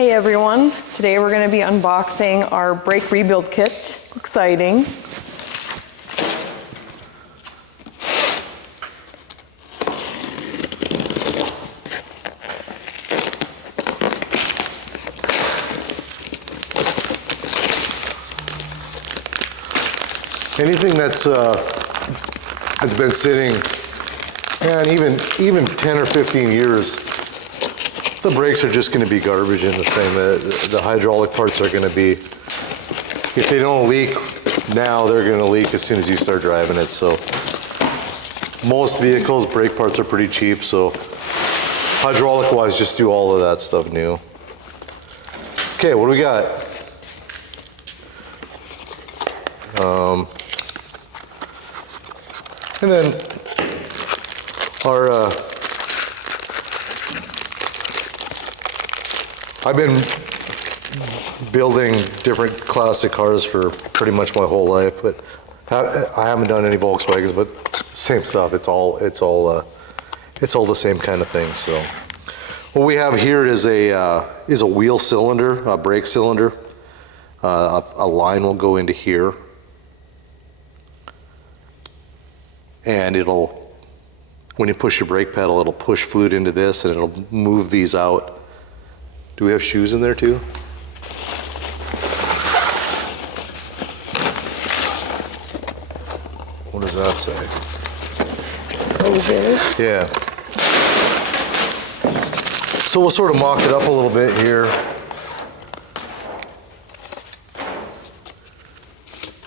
Hey everyone, today we're going to be unboxing our brake rebuild kit. Exciting. Anything that's been sitting, and even 10 or 15 years, the brakes are just going to be garbage in the thing. The hydraulic parts are going to be, if they don't leak now, they're going to leak as soon as you start driving it. So most vehicles, brake parts are pretty cheap. So hydraulic wise, just do all of that stuff new. Okay, what do we got? And then our, I've been building different classic cars for pretty much my whole life, but I haven't done any Volkswagens, but same stuff. It's all the same kind of thing. So what we have here is a wheel cylinder, a brake cylinder. A line will go into here, and it'll, when you push your brake pedal, it'll push fluid into this, and it'll move these out. Do we have shoes in there too? What does that say? Hoses. Yeah. So we'll sort of mock it up a little bit here.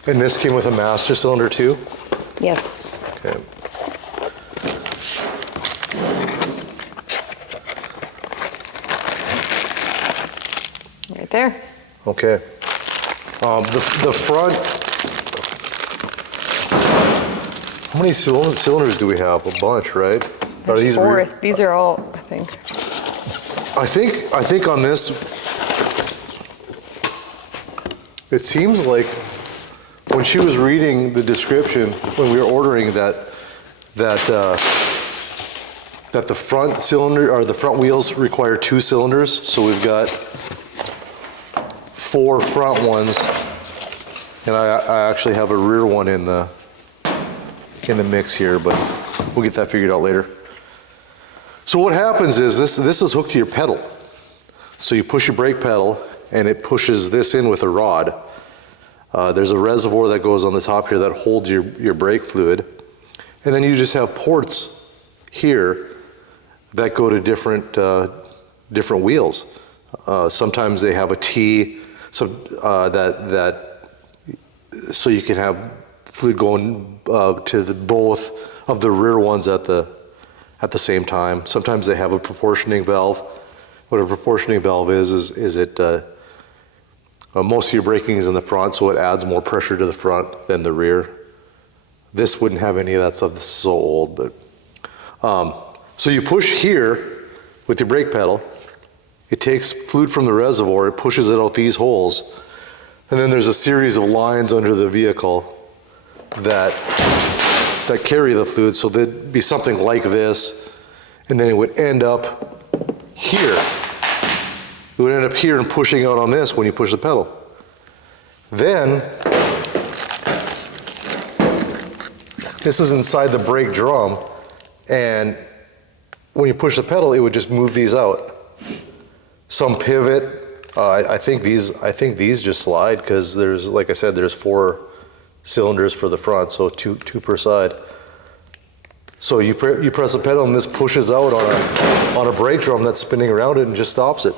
And this came with a master cylinder too? Yes. Okay. Right there. Okay. The front, how many cylinders do we have? A bunch, right? Are these four. These are all, I think. I think on this, it seems like when she was reading the description, when we were ordering that the front cylinder, or the front wheels require 2 cylinders. So we've got 4 front ones, and I actually have a rear one in the mix here, but we'll get that figured out later. So what happens is this is hooked to your pedal. So you push your brake pedal, and it pushes this in with a rod. There's a reservoir that goes on the top here that holds your brake fluid, and then you just have ports here that go to different wheels. Sometimes they have a T, so so you can have fluid going to both of the rear ones at the same time. Sometimes they have a proportioning valve. What a proportioning valve is it most of your braking is in the front, so it adds more pressure to the front than the rear. This wouldn't have any of that stuff. This is so old, but so you push here with your brake pedal. It takes fluid from the reservoir, it pushes it out these holes, and then there's a series of lines under the vehicle that carry the fluid. So there'd be something like this, and then it would end up here. It would end up here and pushing out on this when you push the pedal. Then, this is inside the brake drum, and when you push the pedal, it would just move these out. Some pivot. I think these just slide because there's, like I said, there's 4 cylinders for the front, so two per side. So you press the pedal, and this pushes out on a brake drum that's spinning around it and just stops it.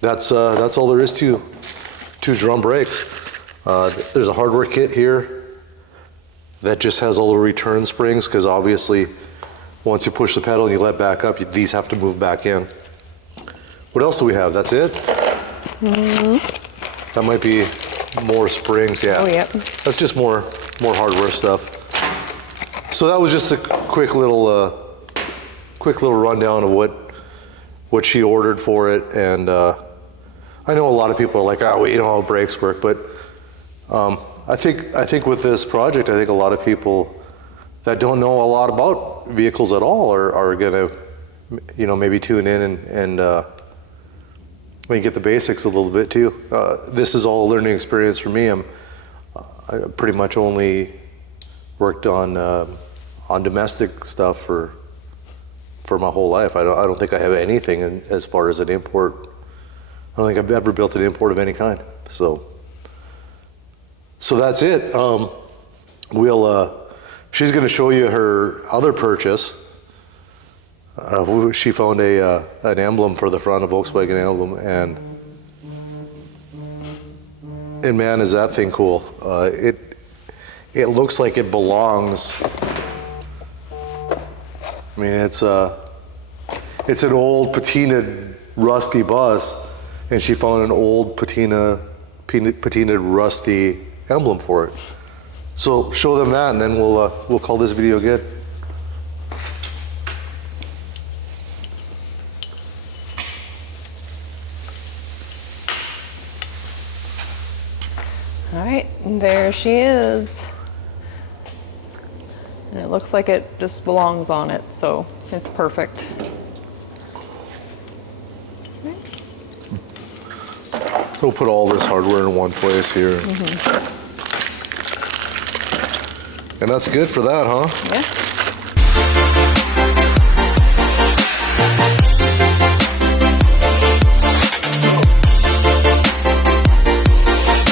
That's all there is to drum brakes. There's a hardware kit here that just has all the return springs, because obviously once you push the pedal and you let back up, these have to move back in. What else do we have? That's it? Mm-hmm. That might be more springs, yeah. Oh, yep. That's just more hardware stuff. So that was just a quick little rundown of what she ordered for it, and I know a lot of people are like, oh, well, you know how brakes work, but I think with this project, I think a lot of people that don't know a lot about vehicles at all are gonna, maybe tune in when you get the basics a little bit too. This is all a learning experience for me. I pretty much only worked on domestic stuff for my whole life. I don't think I have anything as far as an import. I don't think I've ever built an import of any kind. So that's it. She's going to show you her other purchase. She found an emblem for the front, a Volkswagen emblem, and man, is that thing cool. It looks like it belongs. I mean, it's an old patinaed rusty bus, and she found an old patinaed rusty emblem for it. So show them that, and then we'll call this video good. All right, and there she is. And it looks like it just belongs on it, so it's perfect. So we'll put all this hardware in one place here. And that's good for that, huh? Yeah.